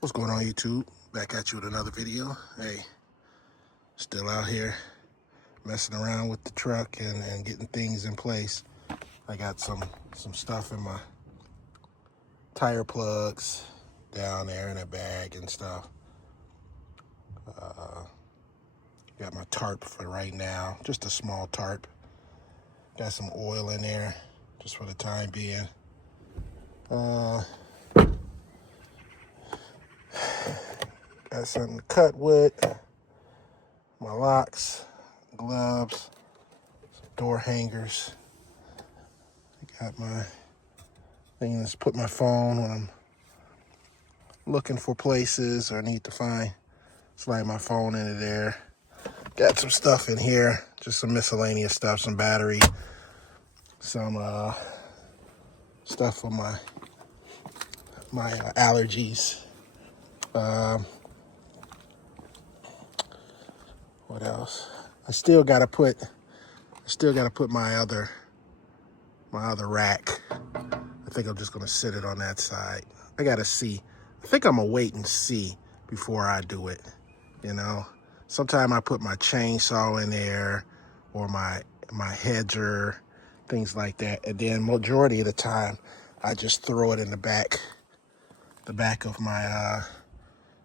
What's going on, YouTube? Back at you with another video. Hey, still out here messing around with the truck and getting things in place. I got some stuff in my tire plugs down there in a bag and stuff. Got my tarp for right now, just a small tarp. Got some oil in there, just for the time being. Got something to cut with, my locks, gloves, some door hangers. Got my thing to put my phone when I'm looking for places or need to slide my phone into there. Got some stuff in here, just some miscellaneous stuff, some battery, some stuff for my allergies. What else? I still gotta put my other rack. I think I'm just gonna sit it on that side. I gotta see. I think I'm gonna wait and see before I do it. You know, sometimes I put my chainsaw in there or my hedger, things like that, and then majority of the time I just throw it in the back of my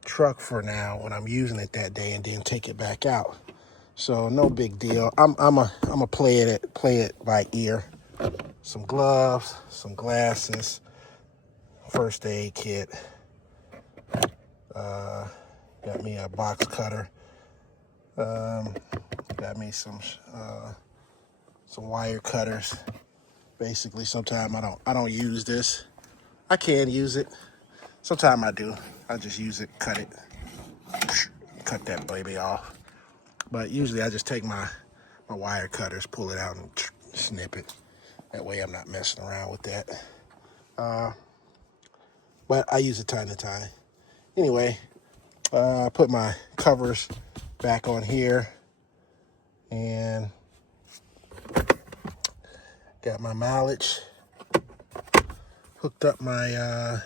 truck for now when I'm using it that day, and then take it back out. So no big deal. I'm a play it by ear. Some gloves, some glasses, first aid kit. Got me a box cutter. Got me some wire cutters. Basically, sometimes I don't use this. I can use it. Sometimes I do. I just use it, cut that baby off. But usually I just take my wire cutters, pull it out and snip it. That way I'm not messing around with that. But I use it time to time. Anyway, I put my covers back on here and got my mileage, hooked up my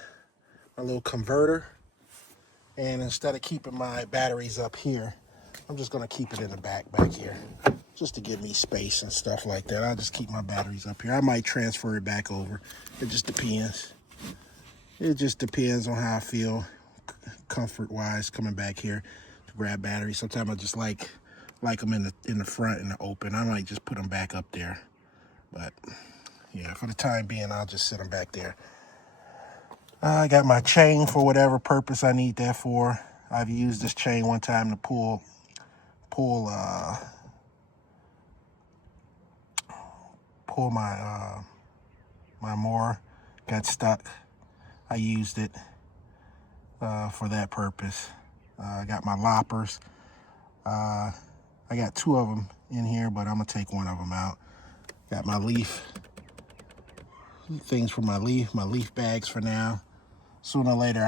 little converter, and instead of keeping my batteries up here, I'm just gonna keep it in the back here, just to give me space and stuff like that. I'll just keep my batteries up here. I might transfer it back over. It just depends. It just depends on how I feel comfort-wise coming back here to grab batteries. Sometimes I just like them in the front in the open. I might just put them back up there. But yeah, for the time being, I'll just sit them back there. I got my chain for whatever purpose I need that for. I've used this chain one time to pull my mower. Got stuck. I used it for that purpose. I got my loppers. I got two of them in here, but I'm gonna take one of them out. Got my leaf things for my leaf bags for now. Sooner or later,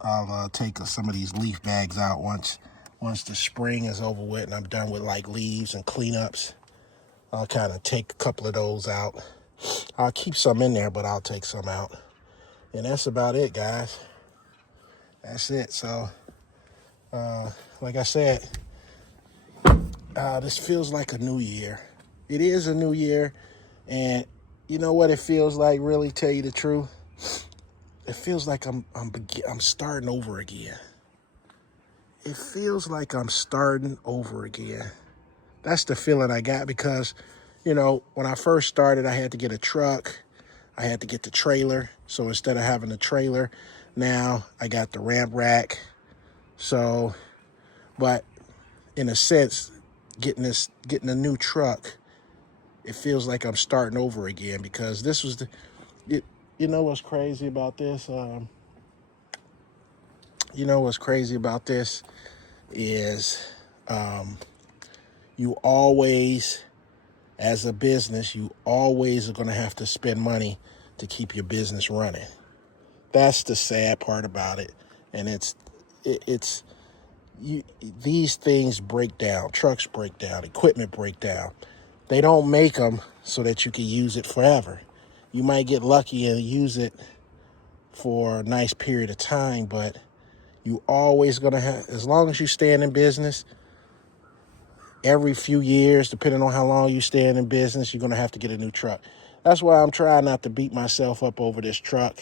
I'll take some of these leaf bags out once the spring is over with and I'm done with like leaves and cleanups. I'll kind of take a couple of those out. I'll keep some in there, but I'll take some out. And that's about it, guys. That's it. So, like I said, this feels like a new year. It is a new year, and you know what it feels like, really, tell you the truth? It feels like I'm starting over again. It feels like I'm starting over again. That's the feeling I got because, you know, when I first started, I had to get a truck. I had to get the trailer. So instead of having the trailer, now I got the ramp rack. So, but in a sense, getting a new truck, it feels like I'm starting over again because this was you know what's crazy about this? You know what's crazy about this is you always, as a business, you always are going to have to spend money to keep your business running. That's the sad part about it. And these things break down. Trucks break down. Equipment break down. They don't make them so that you can use it forever. You might get lucky and use it for a nice period of time, but You always gonna have, as long as you stand in business, every few years, depending on how long you stand in business, you're gonna have to get a new truck. That's why I'm trying not to beat myself up over this truck,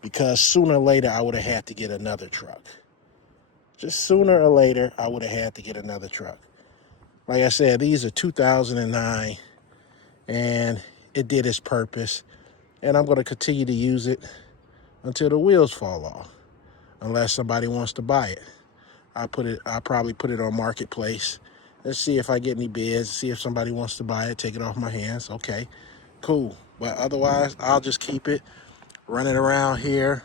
because sooner or later I would have had to get another truck. Just sooner or later, I would have had to get another truck. Like I said, these are 2009, and it did its purpose. And I'm going to continue to use it until the wheels fall off, unless somebody wants to buy it. I'll probably put it on Marketplace. Let's see if I get any bids, see if somebody wants to buy it, take it off my hands. Okay, cool. But otherwise, I'll just keep it, run it around here,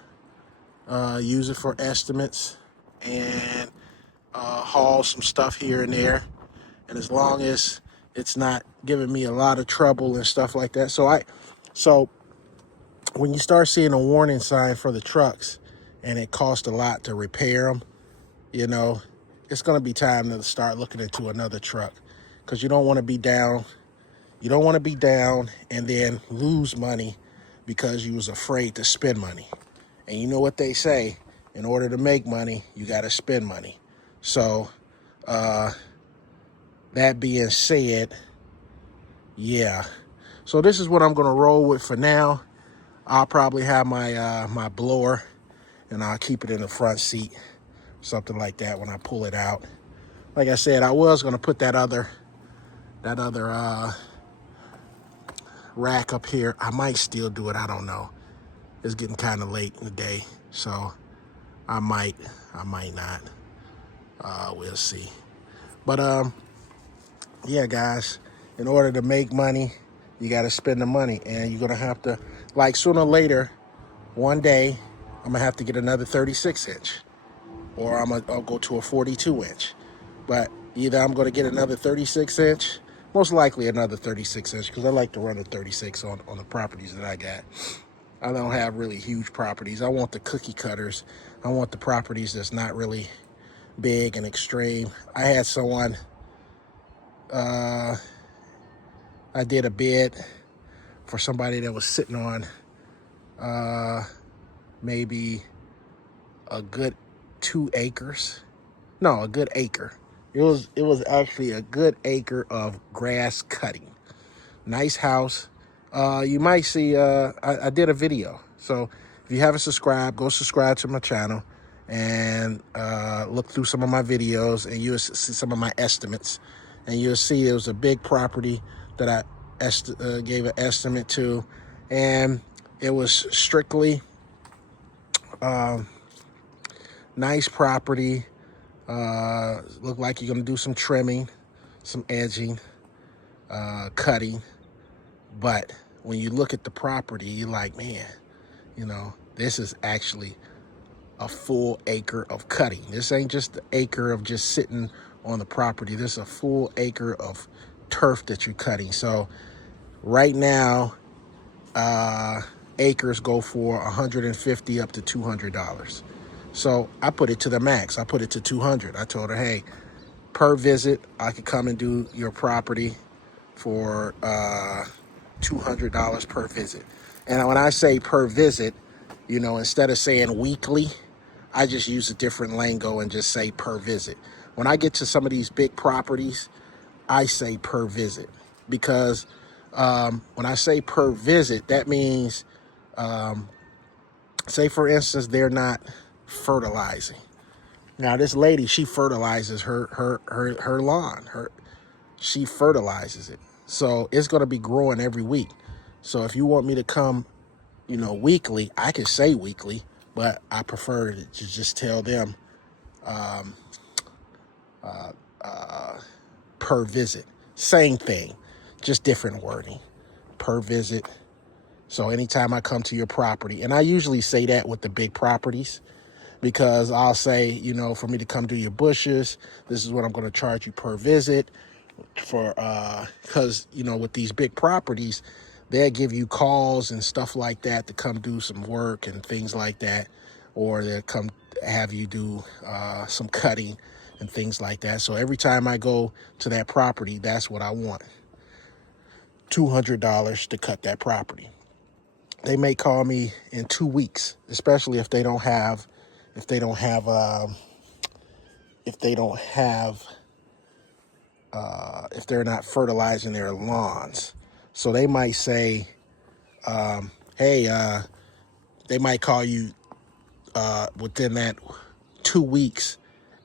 use it for estimates, and haul some stuff here and there. And as long as it's not giving me a lot of trouble and stuff like that. So when you start seeing a warning sign for the trucks and it costs a lot to repair them, you know, it's going to be time to start looking into another truck, because you don't want to be down. You don't want to be down and then lose money because you was afraid to spend money. And you know what they say, in order to make money, you got to spend money. So, that being said, yeah. So this is what I'm going to roll with for now. I'll probably have my my blower, and I'll keep it in the front seat, something like that when I pull it out. Like I said, I was going to put that other rack up here. I might still do it. I don't know. It's getting kind of late in the day, so I might not. We'll see. But yeah, guys, in order to make money, you got to spend the money, and you're going to have to, like, sooner or later, one day, I'm going to have to get another 36-inch, or I'll go to a 42-inch. But either I'm going to get another 36-inch, most likely another 36-inch, because I like to run a 36 on the properties that I got. I don't have really huge properties. I want the cookie cutters. I want the properties that's not really big and extreme. I had someone, I did a bid for somebody that was sitting on maybe a good 2 acres. No, a good acre. It was actually a good acre of grass cutting. Nice house. You might see, I did a video. So if you haven't subscribed, go subscribe to my channel and look through some of my videos, and you'll see some of my estimates. And you'll see it was a big property that I gave an estimate to. And it was strictly nice property. Looked like you're going to do some trimming, some edging, cutting. But when you look at the property, you're like, man, you know, this is actually a full acre of cutting. This ain't just the acre of just sitting on the property. This is a full acre of turf that you're cutting. So right now, acres go for $150 up to $200. So I put it to the max. I put it to $200. I told her, hey, per visit, I could come and do your property for $200 per visit. And when I say per visit, you know, instead of saying weekly, I just use a different lingo and just say per visit. When I get to some of these big properties, I say per visit, because when I say per visit, that means, say for instance, they're not fertilizing. Now this lady, she fertilizes her lawn. She fertilizes it. So it's going to be growing every week. So if you want me to come, you know, weekly, I can say weekly, but I prefer to just tell them per visit. Same thing, just different wording. Per visit. So anytime I come to your property, and I usually say that with the big properties, because I'll say, you know, for me to come do your bushes, this is what I'm going to charge you per visit. For because you know, with these big properties, they'll give you calls and stuff like that to come do some work and things like that, or they'll come have you do some cutting and things like that. So every time I go to that property, that's what I want. $200 to cut that property. They may call me in 2 weeks, especially if they don't have if they don't have if they're not fertilizing their lawns. So they might say, hey, they might call you within that 2 weeks,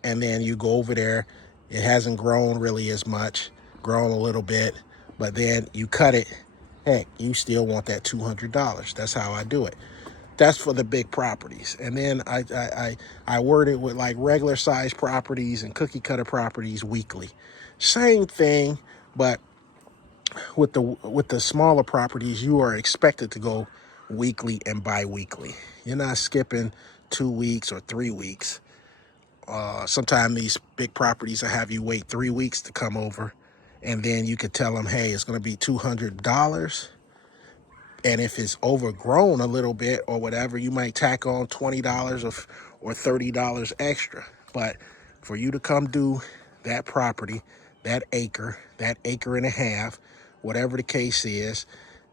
and then you go over there. It hasn't grown really as much, grown a little bit, but then you cut it. Heck, you still want that $200. That's how I do it. That's for the big properties. And then I word it with like regular size properties and cookie cutter properties weekly. Same thing, but with the smaller properties, you are expected to go weekly and bi-weekly. You're not skipping 2 weeks or 3 weeks. Sometimes these big properties will have you wait 3 weeks to come over, and then you could tell them, hey, it's going to be $200. And if it's overgrown a little bit or whatever, you might tack on $20 or $30 extra. But for you to come do that property, that acre and a half, whatever the case is,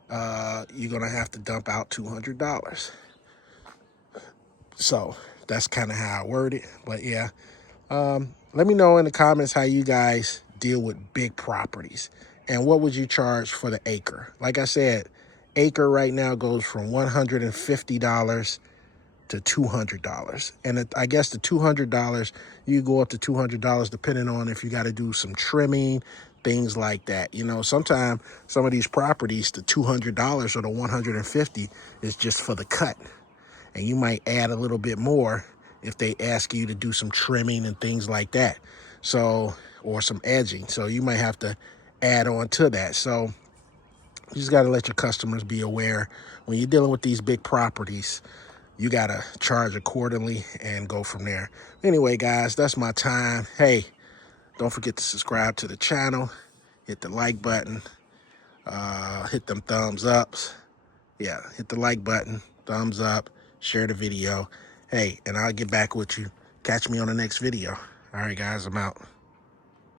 you're going to have to dump out $200. So that's kind of how I word it. But yeah, let me know in the comments how you guys deal with big properties. And what would you charge for the acre? Like I said, acre right now goes from $150 to $200. And I guess the $200, you go up to $200 depending on if you got to do some trimming, things like that. You know, sometimes some of these properties, the $200 or the $150 is just for the cut. And you might add a little bit more if they ask you to do some trimming and things like that. So, or some edging. So you might have to add on to that. So you just got to let your customers be aware when you're dealing with these big properties, you got to charge accordingly and go from there. Anyway, guys, that's my time. Hey, don't forget to subscribe to the channel, hit the like button, hit them thumbs ups. Yeah, hit the like button, thumbs up, share the video. Hey, and I'll get back with you. Catch me on the next video. All right, guys, I'm out.